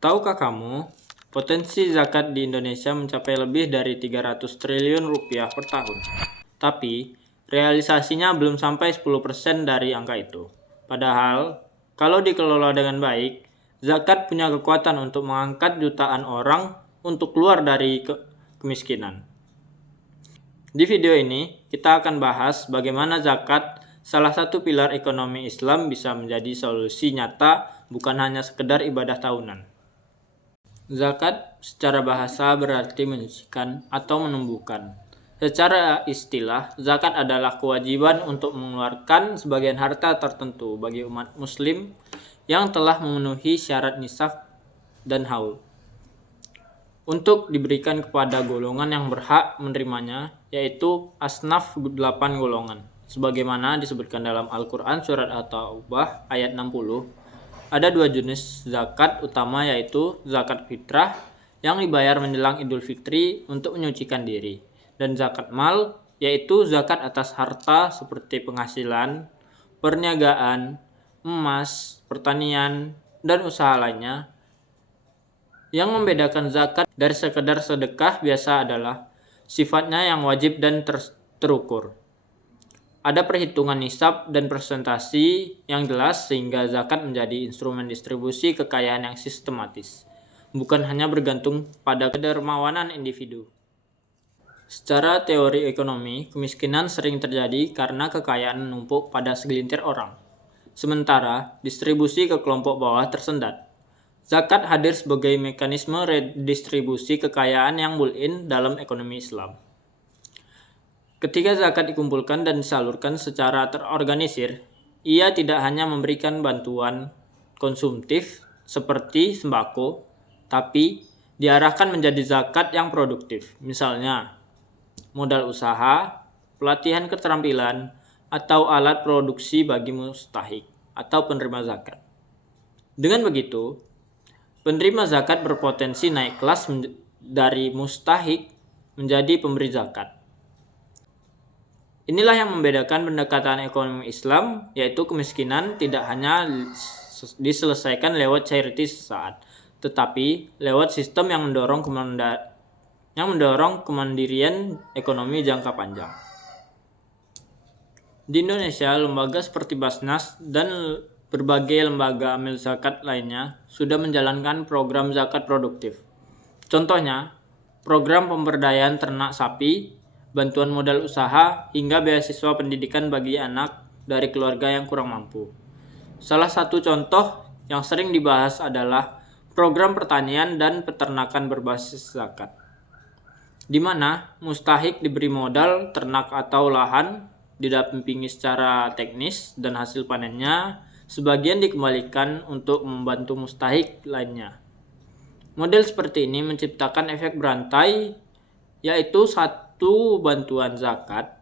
Tahukah kamu, potensi zakat di Indonesia mencapai lebih dari 300 triliun rupiah per tahun. Tapi, realisasinya belum sampai 10% dari angka itu. Padahal, kalau dikelola dengan baik, zakat punya kekuatan untuk mengangkat jutaan orang untuk keluar dari kemiskinan. Di video ini, kita akan bahas bagaimana zakat, salah satu pilar ekonomi Islam, bisa menjadi solusi nyata, bukan hanya sekedar ibadah tahunan. Zakat secara bahasa berarti menyucikan atau menumbuhkan. Secara istilah, zakat adalah kewajiban untuk mengeluarkan sebagian harta tertentu bagi umat muslim yang telah memenuhi syarat nisab dan haul, untuk diberikan kepada golongan yang berhak menerimanya, yaitu asnaf 8 golongan. Sebagaimana disebutkan dalam Al-Quran surat At-Taubah ayat 60, ada dua jenis zakat utama, yaitu zakat fitrah yang dibayar menjelang Idul Fitri untuk menyucikan diri, dan zakat mal, yaitu zakat atas harta seperti penghasilan, perniagaan, emas, pertanian, dan usaha lainnya. Yang membedakan zakat dari sekedar sedekah biasa adalah sifatnya yang wajib dan terukur. Ada perhitungan nisab dan presentasi yang jelas sehingga zakat menjadi instrumen distribusi kekayaan yang sistematis, bukan hanya bergantung pada kedermawanan individu. Secara teori ekonomi, kemiskinan sering terjadi karena kekayaan menumpuk pada segelintir orang, sementara distribusi ke kelompok bawah tersendat. Zakat hadir sebagai mekanisme redistribusi kekayaan yang built-in dalam ekonomi Islam. Ketika zakat dikumpulkan dan disalurkan secara terorganisir, ia tidak hanya memberikan bantuan konsumtif seperti sembako, tapi diarahkan menjadi zakat yang produktif. Misalnya, modal usaha, pelatihan keterampilan, atau alat produksi bagi mustahik atau penerima zakat. Dengan begitu, penerima zakat berpotensi naik kelas dari mustahik menjadi pemberi zakat. Inilah yang membedakan pendekatan ekonomi Islam, yaitu kemiskinan tidak hanya diselesaikan lewat charity sesaat, tetapi lewat sistem yang mendorong kemandirian ekonomi jangka panjang. Di Indonesia, lembaga seperti Basnas dan berbagai lembaga amil zakat lainnya sudah menjalankan program zakat produktif. Contohnya, program pemberdayaan ternak sapi, bantuan modal usaha, hingga beasiswa pendidikan bagi anak dari keluarga yang kurang mampu. Salah satu contoh yang sering dibahas adalah program pertanian dan peternakan berbasis zakat, di mana mustahik diberi modal ternak atau lahan, didampingi secara teknis, dan hasil panennya sebagian dikembalikan untuk membantu mustahik lainnya. Model seperti ini menciptakan efek berantai, yaitu satu bantuan zakat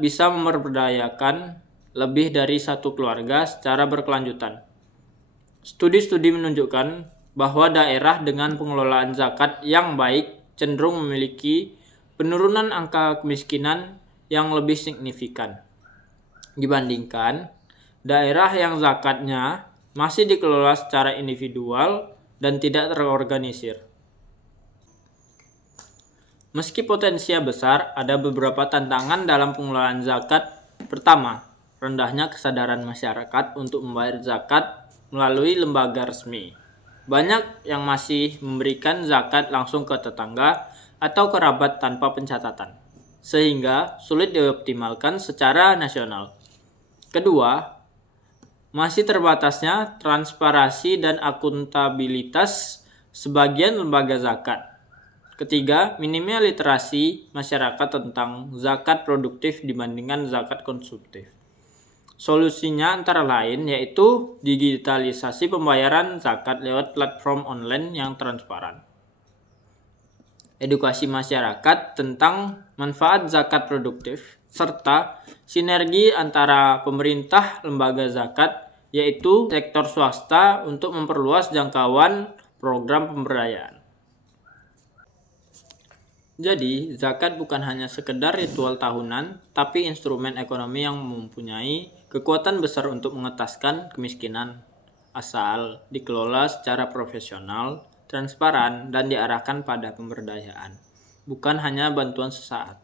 bisa memberdayakan lebih dari satu keluarga secara berkelanjutan. Studi-studi menunjukkan bahwa daerah dengan pengelolaan zakat yang baik cenderung memiliki penurunan angka kemiskinan yang lebih signifikan dibandingkan daerah yang zakatnya masih dikelola secara individual dan tidak terorganisir. Meski potensinya besar, ada beberapa tantangan dalam pengelolaan zakat. Pertama, rendahnya kesadaran masyarakat untuk membayar zakat melalui lembaga resmi. Banyak yang masih memberikan zakat langsung ke tetangga atau kerabat tanpa pencatatan, sehingga sulit dioptimalkan secara nasional. Kedua, masih terbatasnya transparansi dan akuntabilitas sebagian lembaga zakat. Ketiga, minimnya literasi masyarakat tentang zakat produktif dibandingkan zakat konsumtif. Solusinya antara lain yaitu digitalisasi pembayaran zakat lewat platform online yang transparan, edukasi masyarakat tentang manfaat zakat produktif, serta sinergi antara pemerintah, lembaga zakat, yaitu sektor swasta untuk memperluas jangkauan program pemberdayaan. Jadi, zakat bukan hanya sekedar ritual tahunan, tapi instrumen ekonomi yang mempunyai kekuatan besar untuk mengetaskan kemiskinan, asal dikelola secara profesional, transparan, dan diarahkan pada pemberdayaan, bukan hanya bantuan sesaat.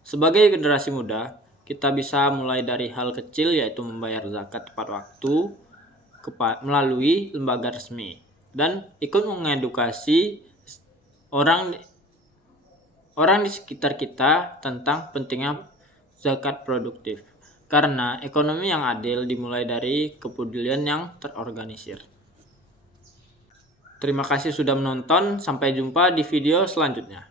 Sebagai generasi muda, kita bisa mulai dari hal kecil, yaitu membayar zakat tepat waktu melalui lembaga resmi, dan ikut mengedukasi orang di sekitar kita tentang pentingnya zakat produktif. Karena ekonomi yang adil dimulai dari kepedulian yang terorganisir. Terima kasih sudah menonton, sampai jumpa di video selanjutnya.